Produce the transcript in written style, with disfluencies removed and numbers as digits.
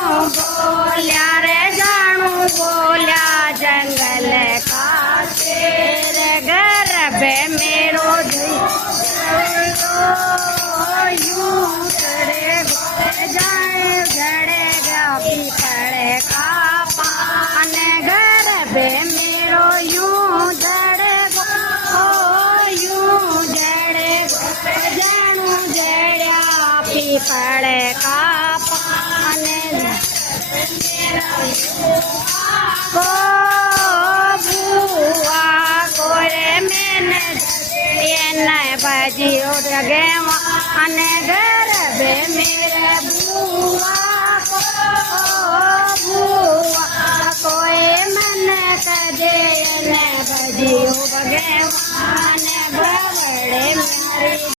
बोल्या रे जानू बोल्या जंगल का शेर गर्भ मेरो यूं झड़ेगा पीपल का पान गर्भ मेरो यूं झड़ेगा यूं झड़ेगा जानू झड़िया पीपल का पान को बुआ कोरे मैंने बजी उठ गे अने गर्भ मेरे बुआ को बुआ कोई मन कदे बजी उठ गे अने गवड़े मेरी